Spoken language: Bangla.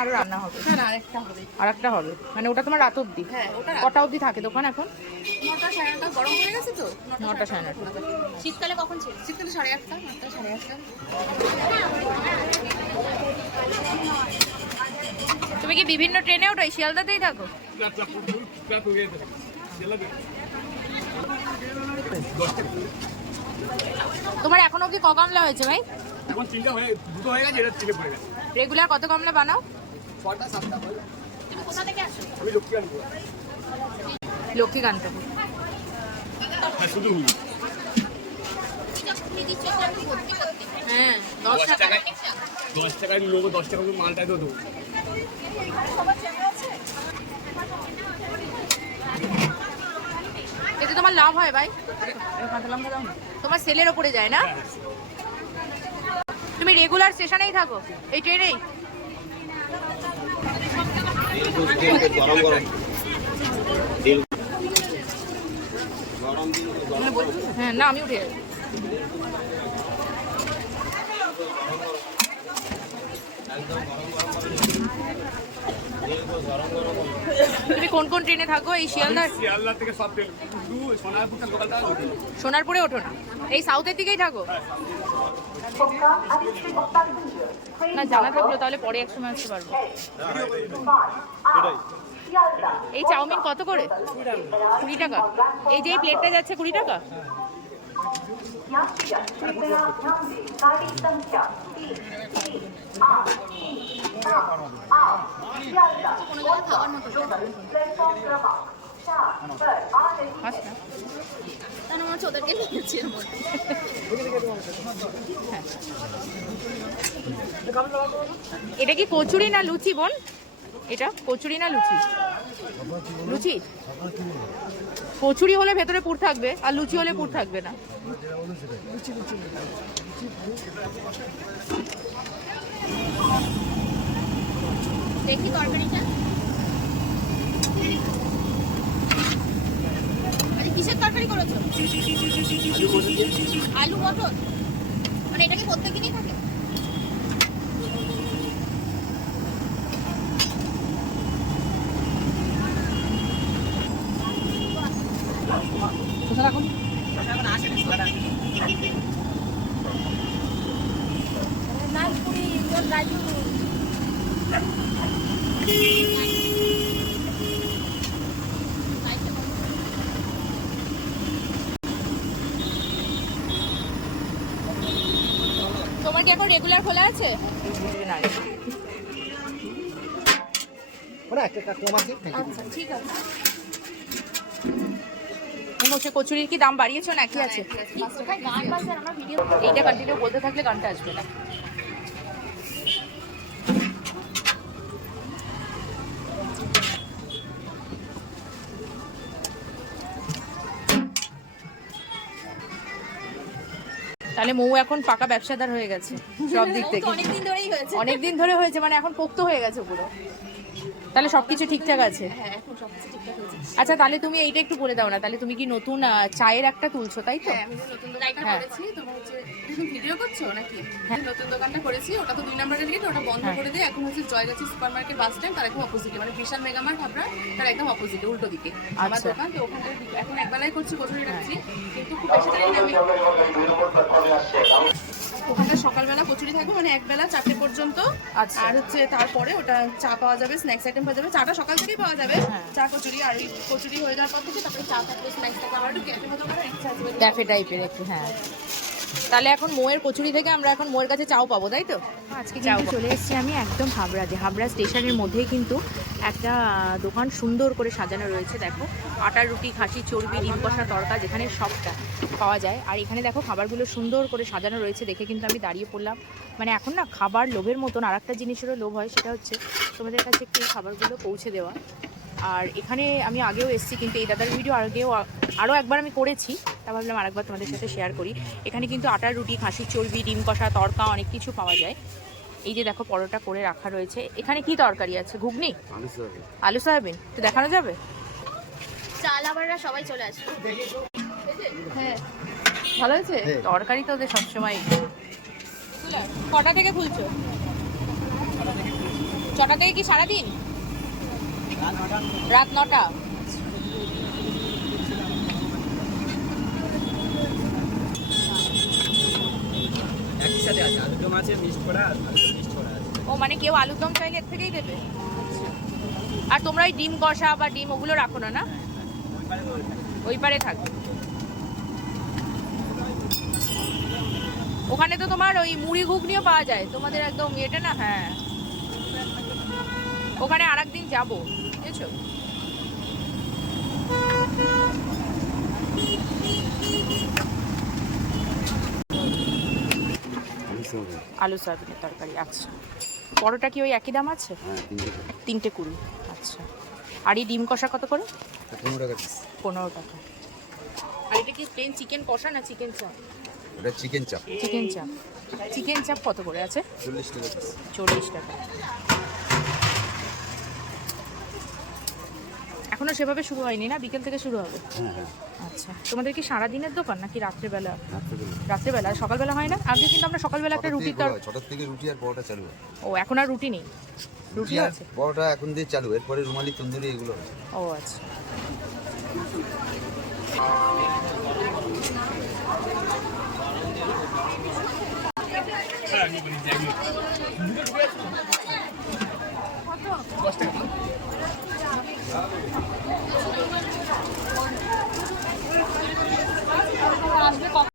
আরও রান্না হবে। না না আরেকটা হবে। আর একটা হবে। মানে ওটা তোমার রাত অবধি? হ্যাঁ ওটা কটা অবধি থাকে দোকান এখন? নটা সাড়ে নটা গরম হয়ে গেছে তো? নটা সাড়ে নটা। শীতকালে কখন ছিল? শীতকালে সাড়ে আটটা নটা সাড়ে আটটা। তুমি কি বিভিন্ন ট্রেনে ওঠো? এই শিয়ালদাতেই থাকো? তোমার এখন ক গামলা হয়েছে ভাই? এখন তিনটা হয়ে দুটো হয়ে গেছে এটা তিনে পড়ে গেছে। রেগুলার কত কমলা বানাও? হয় লক্ষ্মীকান্তপুর হ্যাঁ হ্যাঁ দশ টাকায় দশ টাকায় নেব দশ টাকা করে দেবো। এতে তোমার লাভ হয় ভাই। তোমার সেলের ওপরে যায় না? তুমি রেগুলার স্টেশনেই থাকো এই ট্রেনেই গরম গরম হ্যাঁ না আমি উঠে তুমি কোন কোন ট্রেনে থাকো? এই শিয়ালদার? শিয়ালদা থেকে সব লোকালটা হোটেল সোনারপুরে ওঠো না। এই সাউথের দিকেই থাকো? না জানা থাকল তাহলে পরে এক সময় আসতে পারব। এই চাউমিন কত করে? কুড়ি টাকা। এই যে এই প্লেটটা যাচ্ছে কুড়ি টাকা? আচ্ছা তার মনে হচ্ছে ওদেরকে নিয়েছি এর মধ্যে। এটা কি কচুরি না লুচি বোন? এটা কচুরি না লুচি? লুচি? কচুরি হলে ভেতরে পুর থাকবে আর লুচি হলে পুর থাকবে না। দেখি তরকারিটা। কিসের তরকারি করেছ? আলু মটর? মানে এটা কি প্রত্যেকদিনই থাকে? তোমার কি এখন রেগুলার খোলা আছে? না আচ্ছা ঠিক আছে। হচ্ছে কচুরির কি দাম বাড়িয়েছো না কি আছে। ভিডিও এইটা কন্টিনিউ বলতে থাকলে গানটা আসবে না। তাহলে মৌ এখন পাকা ব্যবসাদার হয়ে গেছে সব দিক থেকে। অনেকদিন ধরেই হয়েছে। অনেকদিন ধরে হয়েছে মানে এখন পোক্ত হয়ে গেছে পুরো। তাহলে সবকিছু ঠিকঠাক আছে? হ্যাঁ এখন সব কিছু ঠিকঠাক হয়েছে আচ্ছা তাহলে তুমি এইটা একটু বলে দাও না। তাহলে তুমি কি নতুন চায়ের একটা তুলছো তাই তো? হ্যাঁ আমি নতুন দোকানটা হ্যাঁ। করেছি তোমার হচ্ছে ভিডিও করছ নাকি? হ্যাঁ। নতুন দোকানটা করেছি ওটা তো দুই নম্বরের গেট ওটা বন্ধ হ্যাঁ। করে দিয়ে এখন হচ্ছে Joygachhi super market bus stand তার একদম অপোজিটে মানে বিশাল মেগামার্ট হাবড়া তার একদম অপোজিটে উল্টো দিকে। আমার আচ্ছা। দোকান তো ওখানে এখন একবেলায় করছি কচুরি রাখছি কিন্তু খুব বেশি টাইম আমি ওখানে সকালবেলা কচুরি থাকবে মানে একবেলা চারটে পর্যন্ত। আচ্ছা। আর হচ্ছে তারপরে ওটা চা পাওয়া যাবে স্ন্যাক্স আইটেম পাওয়া যাবে। চাটা সকাল থেকেই পাওয়া যাবে হ্যাঁ। চা কচুরি আর ওই কচুরি হয়ে যাওয়ার পর থেকে তারপরে চা থাকবে স্ন্যাক্স থাকবে। আবার একটু ক্যাফে মতো ক্যাফে টাইপের একটু হ্যাঁ। তাহলে এখন মোয়ের কচুরি থেকে আমরা এখন মোয়ের কাছে চাও পাবো, তাই তো? আজকে কিন্তু চলে এসেছি আমি একদম হাবড়াতে। হাবড়া স্টেশনের মধ্যেই কিন্তু একটা দোকান সুন্দর করে সাজানো রয়েছে, দেখো। আটার রুটি, খাসি, চর্বি, ডিম কষা, তড়কা, যেখানে সবটা পাওয়া যায়। আর এখানে দেখো খাবারগুলো সুন্দর করে সাজানো রয়েছে, দেখে কিন্তু আমি দাঁড়িয়ে পড়লাম। মানে এখন না খাবার লোভের মতন আর একটা জিনিসেরও লোভ হয়, সেটা হচ্ছে তোমাদের কাছে একটু খাবারগুলো পৌঁছে দেওয়া। আর এখানে আমি আগেও এসেছি কিন্তু এই দাদার ভিডিও আগেও আরও একবার আমি করেছি তা ভাবলাম আরেকবার তোমাদের সাথে শেয়ার করি। এখানে কিন্তু আটার রুটি খাসির চর্বি ডিম কষা তরকা অনেক কিছু পাওয়া যায়। এই যে দেখো পরোটা করে রাখা রয়েছে। এখানে কি তরকারি আছে? ঘুগনি? আলু সয়াবিন। তো দেখানো যাবে? চাল আবাররা সবাই চলে আসবে হ্যাঁ। ভালো হয়েছে? তরকারি তো ওদের সবসময়। কটা থেকে খুলছো? ছটা থেকে কি সারাদিন? রাত নটা। একই সাথে আছে আলুদম আছে মিক্সড করা মিক্সড করা আছে। ও মানে কেউ আলুর দম চাইলে এর থেকেই দেবে? আর তোমরা ওই ডিম কষা বা ডিম ওগুলো রাখো না না? ওই পারে থাকবে ওখানে তো তোমার ওই মুড়ি ঘুগনিও পাওয়া যায়। তোমাদের একদম ইয়েটা না হ্যাঁ। ওখানে আর একদিন যাব। বুঝেছ আলু সয়াবিনের তরকারি আচ্ছা। পরোটা কি ওই একই দাম আছে? হ্যাঁ তিনটে কুড়ি আচ্ছা। আর এই ডিম কষা কত করে? পনেরো টাকা পনেরো টাকা। আর এটা কি প্লেন চিকেন কষা না চিকেন চাপ ওটা চিকেন চাপ চিকেন চাপ চিকেন চাপ কত করে আছে? চল্লিশ টাকা চল্লিশ টাকা। এখনও সেভাবে শুরু হয়নি না? বিকেল থেকে শুরু হবে? হ্যাঁ হ্যাঁ। আচ্ছা। তোমাদের কি সারাদিনের দোকান নাকি রাত্রেবেলা? রাত্রেবেলা। সকালবেলা হয় না? আগে কিন্তু আমরা সকালবেলা একটা রুটি তর ছটার থেকে রুটি আর পরোটা চালু ও এখন আর রুটি নেই? রুটি রুটি আছে? পরোটা এখন দিয়ে চালু। এরপরে রুমালি তন্দুরি এগুলো ও আচ্ছা। হ্যাঁ,